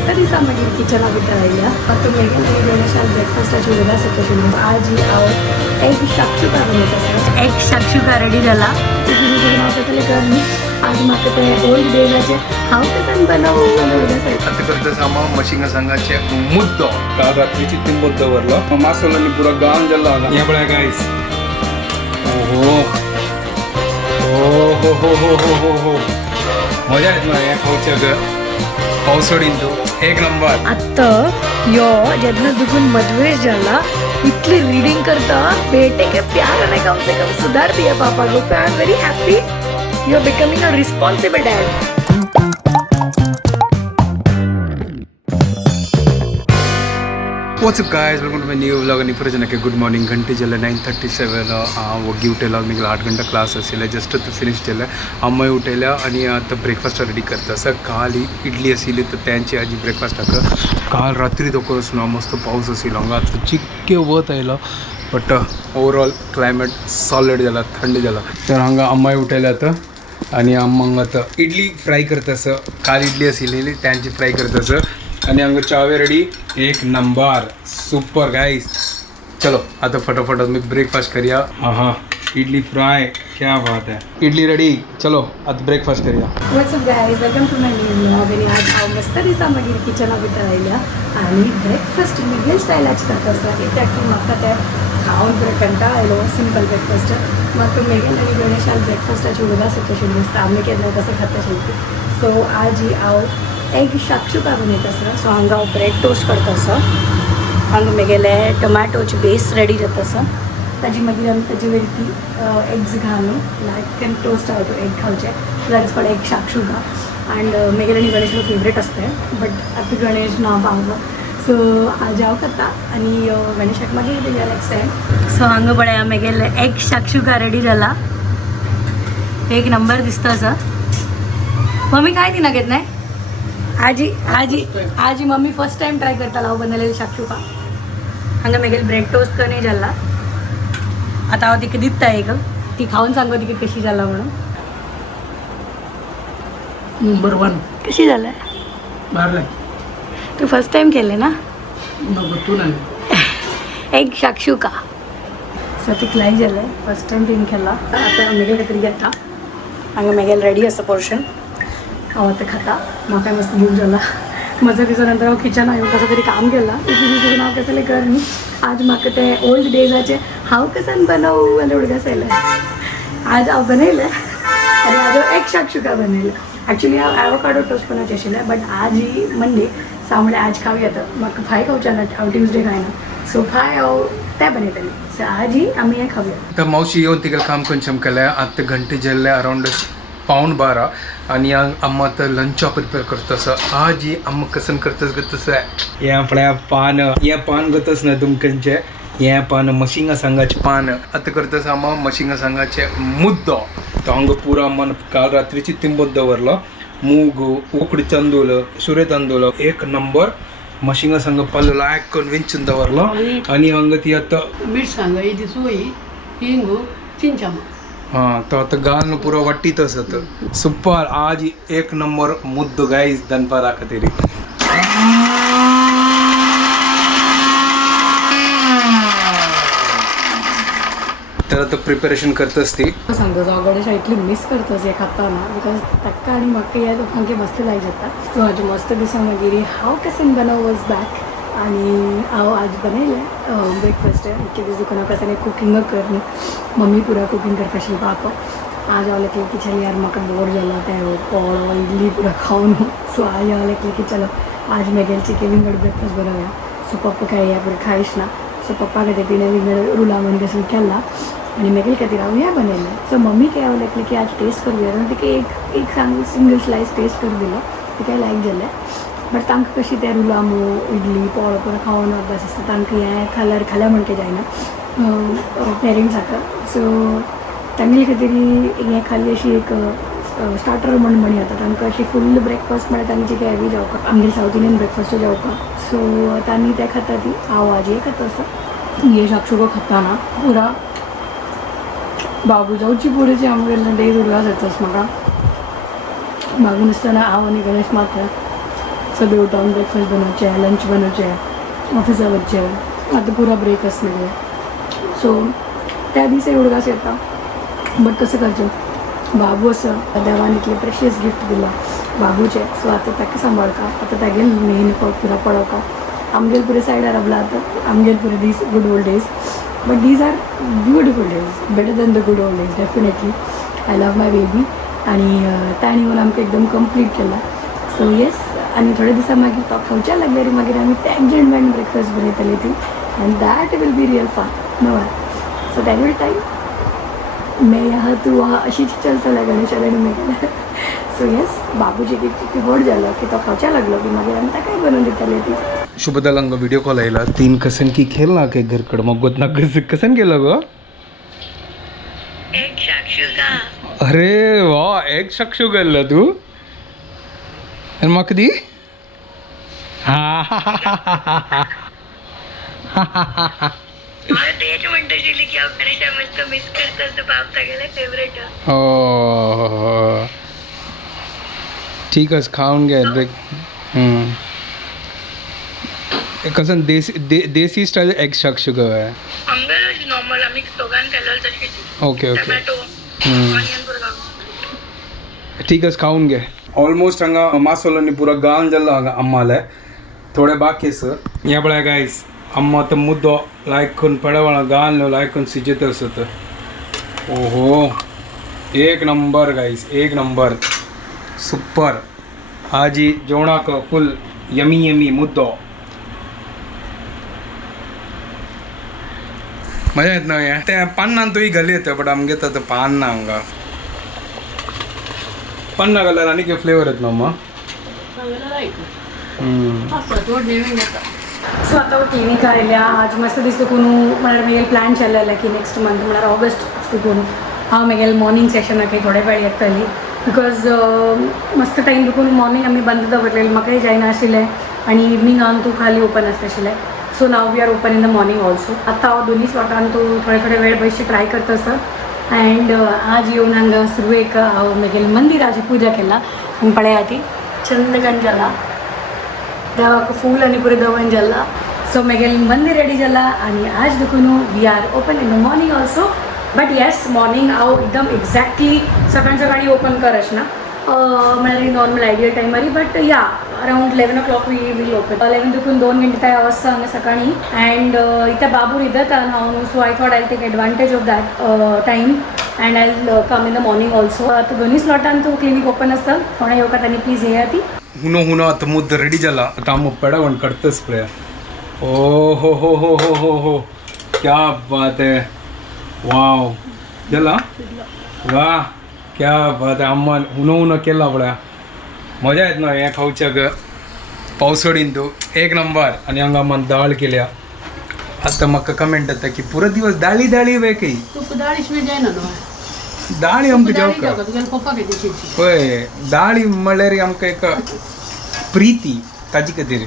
मस्त दिसा मागीर किचना भितर आयल्या तुमी गणेशान ब्रेकफास्टाची उदास येता आज हांव एग शाक्षुका बनवत आसा एग शाक्षुका रेडी जाला हांव कसले करनी आज म्हाका ते ओल्ड डेजाचे हांव कसन बनवू आता करता सामा मशीन संघाचे मुद्दो काल रात्रीची ती मुद्दो वरलो मासोलांनी पुरा गाम जल्ला या बळा गाइस ओहो हो हो हो हो हो हो मजा येत ना या खाऊच्या पावसोडीन तू एक नंबर आत्ता यो जेन्ना दुखून मधवेश जाला इतली रीडिंग करता बेटे के प्यार ने कम से कम सुधार दिया पापा को I am very happy you are becoming a responsible dad What's up guys, welcome to my new vlog आणि परत नक्की गुड मॉर्निंग घंटे जल्ले 9:37 वगी उठेला मी 8 घंटा क्लास असेल जस्ट तो फिनिश केलं अम्मा उठेल्या आणि आता ब्रेकफास्ट रेडी करता असं काल इडली आशिल्ली तर त्यांची आजी ब्रेकफास्ट काल रात्री तो करूस मस्त पाऊस आशिल्लो हांगा आतां चिक्के वत आयलो बट ओवरऑल क्लायमेट सॉलिड जाला थंड जाला तर हांगा अम्माय उठेल्या आता आणि अम्मांग आता इडली फ्राय करता असं काल इडली आशिल्ली त्यांची फ्राय करता असं आणि हांगा चावे रेडी एक नंबर सुपर गाइस चलो आता फटाफट मी ब्रेकफास्ट करूया हाँ इडली फ्राय क्या बात है इडली रेडी चलो आता ब्रेकफास्ट करूया what's up guys welcome to my new vlog आणि आज हांव मस्त दिसा मागीर किचना भितर आयल्या आणि ब्रेकफास्ट मिगेल स्टायलाची करता आसा एक्झॅक्टली म्हाका ते खावन बरें कंटाळ आयलो सिंपल ब्रेकफास्ट म्हाका मेगेल आनी गणेशान ब्रेकफास्टाची उदास येता अशें दिसता आमी केन्ना कशें खाता अशें सो आज ही हांव एग शाक्षुका बनयता आसा सो हांगा हांव ब्रेड टोस्ट करता आसा हांगा म्हगेले टोमॅटोची बेस रेडी जाता आसा ताजी मागीर आमी ताजे वरती एग्स घालून लायक कॅन टोस्ट आवट एग खावचे so that is called egg shakshuka and म्हगेले आनी गणेशलो फेवरेट असते बट आतां गणेश ना पावलो सो आज हांव खाता आनी गणेशाक मागीर दिल्या नेक्स्ट टायम सो हांगा पळया म्हगेले एग शाक्षुका रेडी जाला एक नंबर दिसता आसा मम्मी काय दिना घेत नाही आजी मम्मी फर्स्ट टाइम ट्राय करता हांव बनयलेली शाक्षुका हांगा म्हगेले ब्रेड टोस्ट करणे जाला आता हांव तिका दिता एक ती खावन सांगो तिका कशी जाला म्हणून नंबर 1 कशी जाला मारलाय तू फर्स्ट टाइम केले ना नंबर 2 नाही एग शाक्षुका सो ती लायक जालें फर्स्ट टाइम तिने केला आता म्हगेल काहीतरी घेता हांगा म्हगेल रेडी आसा पोर्शन हांव आतां खाता म्हाका मस्त भूक जाला म्हजो दिसा नंतर हांव किचन येवन कसं तरी काम केलां दिसून हांव कसले करनी आज म्हाका ते ओल्ड डेजाचे हांव कसन बनवू जाल्यार उडगास आयले आज हांव बनयलें आनी हाजो एग शाक्षुका बनयलें एक्चुअली हांव एवोकाडो टोस्ट करपाचें आशिल्लें बट आज ही मंडे सो हांव म्हणलें आज खावया तर म्हाका फ्राय खावचें ना हांव ट्युजडे खायना सो फ्राय हांव तें बनयतलें सो आज ही आमी हें खावया तर मावशी येवन तिका काम कंचम केलें आतां घंटे जेल्ले अरावंड 11:15 आणि अम्मा तर लंच प्रिपेअर करता असं आज ही अम्मा कसन करतस गतस हे आपल्या पान गतस ना तुमकांचे हे पान मशिंगा सांगाचे पान आता करतस अम्मा मशिंगा सांगाचे मुद्दो तो हांगा पुरो अम्मान काल रात्रीची तिंबत दवरलो मूग उकडी तांदूळ सुरे तांदूळ एक नंबर मशिंगा सांग पल्लो लायक करून विंचून दवरलो आणि हांगा ती आता मीठ सांगा इथे सोयी हिंगू चिंचाम हाँ तो आता गाल पुरो वाटीत असत सुपर आज एक नंबर मुद्दो गाइस दनपारा खातीर तर आता प्रिपरेशन करतस ती सांगतो जो गणेशा इतली मिस करतोस हे खाताना बिकॉज ताका आनी म्हाका ह्या दोगांके मस्त लायक जाता सो म्हाजे मस्त दिसा मागीर हांव कसन बनव वॉज बॅक आनी हांव आज बनयलें ब्रेकफास्ट इतके दीस दुकान हांव कसन कुकिंग करनी मम्मी पुरा कुकिंग करता आशिल्ली पापा आज हांव लेकलें की चल यार म्हाका बोर जाला तें पोळो इडली पुरा खावन सो आज हांव लेकलें की चलो आज मेगेल चिकन विंगड ब्रेकफास्ट बनवया सो पप्पा काय ह्या पुरा खायच ना सो पप्पा खातीर तिणें विंगड रुला म्हण कसली केला आनी मेगेल खातीर हांव हें बनयलें सो मम्मी काय हांव लेकलें की आज टेस्ट करूया तिका एक सिंगल स्लायस टेस्ट करून दिलो तिकाय लायक जालें बट तांकां कशी ते रुलामू इडली पोळो पुरो खावन अभ्यास आसता तांकां हें खाल्या म्हणके जायना पेरंट्साक सो तांगे खातीर हें खाल्ली अशी एक स्टार्टर म्हण येता तांकां अशी फूल ब्रेकफास्ट म्हळ्यार तांची काय हेवी जेवपाक आमगे सावथ इंडियन ब्रेकफास्ट जेवपाक सो तांणी तें खाता ती हांव आज हें खाता आसा हे शाक्षुको खाताना पुरा बाबू जावची पुरेची आमगेले डेज उडगास येतोस म्हाका मागून आसतना हांव आनी गणेश मात्र सगळे उठान ब्रेकफास्ट बनवचे आहे, लंच बनवचे आहे, ऑफिसा वच्चे आहे, आता पुरा ब्रेक असणार आहे. सो त्या दिवशी उडगास येता बट कसं करचें बाबू असं देवान इतले प्रेशियस गिफ्ट दिला बाबूचे. सो आता ताका सांबाळका आता तागे मेन पुरा पळोवका आमगेर पुरे सायडार राबला आता आमगेर पुरे दीस good old days. But these are beautiful days, better than the good old days definitely. I love my baby आणि ताणी येवन आमकां एकदम कंप्लीट केला. सो येस आनी थोड्या दिसा मागीर तो खावच्या लागल्यार मागीर आमी टॅंजंट बँड ब्रेकफास्ट बनयतली ती and that will be real fun no. So that will time मैं यहाँ तू वहाँ अशीच चलतलें गणेशान आनी मेघान. सो येस बाबूची गिफ्ट व्हड जालो की तो खावच्या लागलो की मागीर आमी ताकाय बनवून दिताली ती. शुभदालांग व्हिडिओ कॉल आयला 3 कसन की खेळ ना के घरकडे मग गोत ना कसन केलं ग. अरे वा एक शक्षू गेलं तू आणि मग कधी तेच म्हणतो शिली की गणेशा मस्त मिस करतात बाप सगळ्याला फेवरेट. हो ठीकच खाऊन घ्या ब्रेक. कसं देसी स्टाईल एग शक्षू ग आहे. आमगेर नॉर्मल आम्ही दोघांनी केलेलं तशी ओके ओके टोमॅटो ऑनियन पुरा ठीकच खाऊन घे. ऑलमोस्ट हांगा मासोलांनी पुरा गान जाल्लो हांगा अम्माले थोडे बाकी सर या बळ्या गायस अम्मा तो मुद्दो लायक करून पडवाळा गान लायक करून सिजत असत. ओहो एक नंबर गायस एक नंबर सुपर. आजी जेवणाक फुल यमी यमी मुद्दो मजा येत ना ते पान्नान तुही घाली येतं बट आमगे तर पान ना हांगा पन्ना घाल्यार आनी कितें फ्लेवर येत ना मग. सो आता क्लिनिक आयल्या आज मस्त दिसतो कोण म्हळ्यार मेगेल प्लॅन चल्लेले की नेक्स्ट मंथ म्हळ्यार ऑगस्ट देखून हांव मेगेल मॉर्निंग सेशनाक थोडे वेळ येतली बिकॉज मस्त टायम देखून मॉर्निंग आमी बंद दवरलेली म्हाकाय जायना आशिल्लें आनी इवनिंगान तूं खाली ओपन आसनाशिल्लें. So now we are open in the morning also. आतां हांव दोनी स्लॉटान तूं थोडे वेळ बसची ट्राय करता सर. अँड आज येवन हांगा सुरू एक हांव मेगेल मंदिराची पूजा केला आनी पळया ती चंदगंज जाला देवाक फूल आनी पुरे दवण जाला. सो मेगेल मंदिर रेडी जाला आनी आज देखून we are open in the morning also. But yes morning हांव एकदम एक्झॅक्टली सकाळी ओपन करच ना म्हळ्यार नॉर्मल आयडियल टायमारी बट या around 11 o'clock we will open. 11 देखून 2 घंटे तयार आसता हांगा सकाळी अँड इथे बाबू न्हिदता हांव न्हू. So I thought I take advantage of that time and I come in the morning also. आता दोन्ही स्लॉटान तू क्लिनिक ओपन आसता कोणा येवकात आनी प्लीज येया ती. हुनो आता मुद्द रेडी जाला आता आम पेडावण करतस पळया. ओ हो क्या बात है वाव जाला वा क्या बात है. अम्मा हुनो केला पळया मजा येत ना हें खावच्याक पावसोडीन तू एक नंबर. आनी हांगा अम्मान दाळ केल्या. आतां म्हाका कमेंट येता की पुरो दिवस दाळी वे काही तुका दाळी शिवाय जायना न्हू. दाळी आमकां जेवका तुगेले पप्पा कितें शिवची पळय दाळी म्हणल्यार आमकां एक प्रिती ताजे खातीर.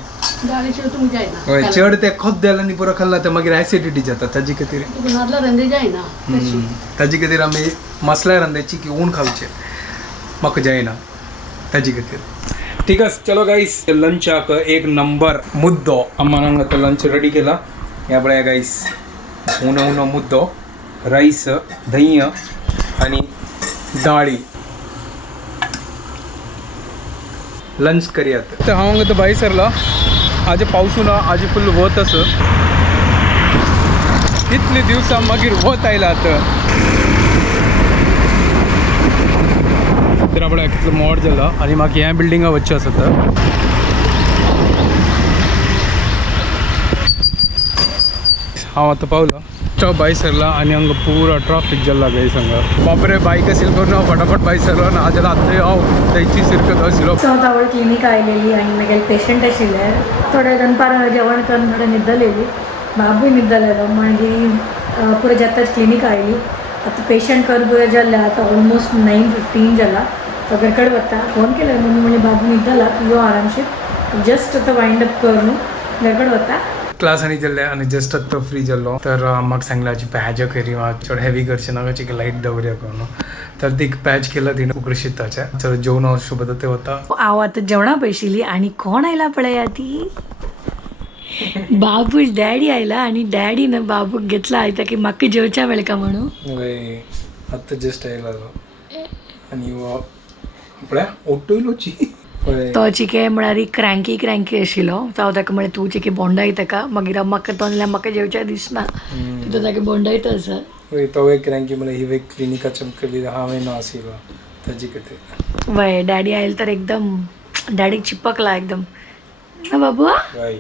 दाळी शिवाय तुमकां जायना. हय चड ते खोद्देल आनी पुरो खाल्ला तर मागीर एसिडिटी जाता ताजे खातीर. तुका नादला रंदे जायना. ताजे खातीर आमी मसला रांदची की ऊन खावचे म्हाका जायना ताजे खातीर. ठीक आहे चलो गाईस लंचाक एक नंबर मुद्दो अम्मान हांगा तो लंच रेडी केला. ह्या पळया गाईस उनो मुद्दो राईस दही आणि दाळी लंच करूयात. तर हांव तो भाई सरला आज पावसून आज फुल वत आस कितले दिवसां मागीर वत आयला आतां. तर आपल्या कितलो मोड जाला आनी म्हाका ह्या बिल्डिंगा वच्चें आसा तर हांव आतां पावलो तो बाय सरला आनी हांगा पुरो ट्राफीक जाला गायस हांगा बापरे बायक आशिल्ली करून हांव फटाफट बाय सरलो ना जाल्यार आतां हांव थंयची सिरकत आशिल्लो. सो हांव क्लिनीक आयलेली आनी म्हगेले पेशंट आशिल्ले थोडे दनपार जेवण करून थोडे न्हिदलेली बाबूय न्हिदलेलो मागीर पुरो जेताच क्लिनीक आयली. आतां पेशंट करून पुरो जाल्ले आतां ऑलमोस्ट 9:15 जाला. तो घरा कडेन वता फोन केलो मम्मी म्हणजे बाबू न्हिदला तूं यो आरामशीर जस्ट आतां वायंड अप कर न्हू घरा कडेन वता. क्लासांनी जाल्ले आनी जस्ट आतां फ्री जाल्लो तर म्हाका सांगलें हाची पॅजा करी चड हेवी करचें ना हाची लायट दवरया करून तर ती पॅच केला तिने उग्रशिताच्या चल जेवण सोबत ते होता हांव आतां जेवणा पयशिल्ली आणि कोण आयला पळया ती बाबूच डॅडी आयला आणि डॅडीनं बाबूक घेतला आयता की म्हाका जेवच्या मेळका म्हणून आत्ता जस्ट आयला आणि आपल्या ओटोयलोची तो चिके म्हळ्यार क्रँकी आशिल्लो हांव ताका म्हळें तूं चिके बोंडाय ताका मागीर म्हाका तो म्हणल्यार म्हाका जेवच्या दिसना तूं ताका बोंडायत आसा तो एक रँकी मला ही वेग क्लिनिका चमकली हांवें ना आशिल्लो ताजी कथे वय डॅडी आयल तर एकदम डॅडीक चिपकला एकदम ना बाबू वय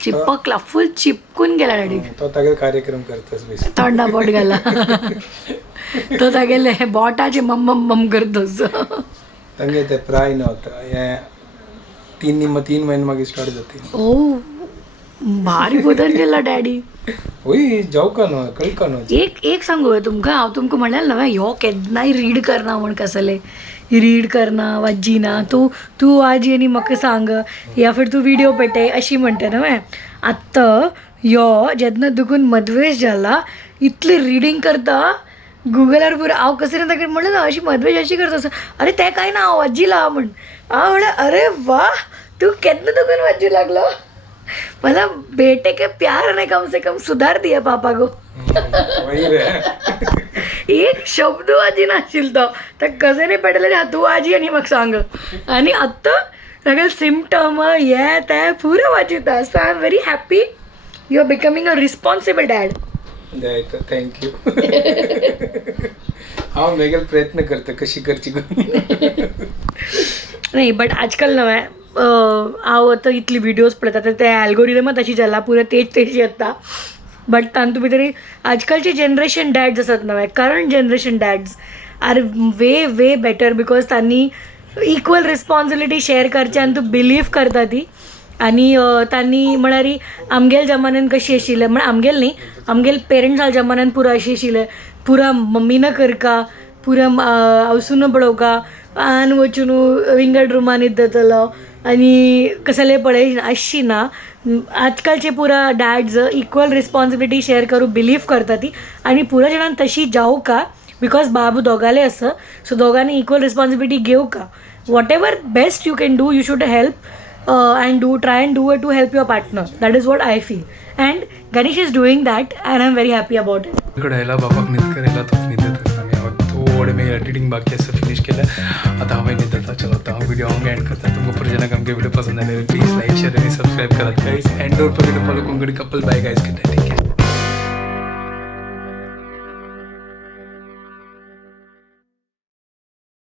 चिपकला फुल चिपकून गेला डॅडीक तो तागे कार्यक्रम करतास बेस तोंडा बोट घाला तो तागेले बोटाचे मम मम मम करतोस तांगे ते प्राय नव्हता हे 3 महिने मागीर स्टार्ट जाते ओ भारी बदल केला डॅडी होय जाऊ का न्हू कळी का न्हू एक सांगू तुमकां हांव तुमकां म्हणलें न्हय ह्यो केन्नाय रीड करना म्हण कसले रीड करना वाजीना तू आजी आनी म्हाका सांग या फिर तू व्हिडिओ पेटय अशी म्हणटा न्हय आत्तां ह्यो जेन्ना दुखून मदवेश जाला इतली रिडींग करता गुगलार पुरो हांव कसं ना ताका म्हणलें ना अशी मदवेश अशी करता अरे तें कांय ना हांव वाजीला म्हण हांव म्हणलें अरे वा तू केन्ना दुखून वाजू लागलो मला बेटे के प्यार ने कम से कम सुधार दिया पापा को एक शब्द आजी नाशिल तो कसे नाही पडले तू आजी आणि मग सांग आणि आत्ता सगळे सिम्टम हे ते पुरं वाचिता so I am very happy you are becoming a responsible dad thank you हांव मेगेल प्रयत्न करता कशी करची नाही बट आजकाल नव्हे हांव आतां इतली व्हिडियोज पळयता तर ते अल्गोरिदमच अशी जाला पुरो तेच येता बट तातूंत भितर आजकालचे जनरेशन डॅड्स आसात नव्हे current generation dads are way better because तांणी इक्वल रिस्पॉन्सिबिलिटी शेअर करच्यान तूं बिलीव करता ती आनी तांणी म्हळ्यार आमगेल जमान्यान कशी आशिल्लें म्हळ्यार आमगेल न्ही आमगेल पेरंट्साल जमान्यान पुरो अशी आशिल्लें पुरा मम्मीनं करका पुरा आवसून पळोवका आन वचून विंगड रुमान येतलो आणि कसले पळय अशी ना आजकालचे पुरा डॅड्स इक्वल रिस्पॉन्सिबिलिटी शेअर करू बिलीव करता ती आणि पुरा जणांक तशी जाऊ का बिकॉज बाबू दोगाले आसा सो दोगांनी इक्वल रिस्पॉन्सिबिलिटी घेऊ का what ever best you can do you should help and try and do it to help your partner. That is what I feel. And Ganesh is doing that and I'm very happy about it. इकडे यायला बाबाक न्हिद करायला तो न्हिदत आम्ही थोडे मी editing बाकी असं finish केलं आता हांवें न्हिदता चलो आता हांव व्हिडिओ हांव एंड करता तुमकां परजनाक आमगे व्हिडिओ पसंद आले प्लीज लाईक शेअर आणि सबस्क्राईब करात guys and don't forget to follow Konkani couple bye guys take care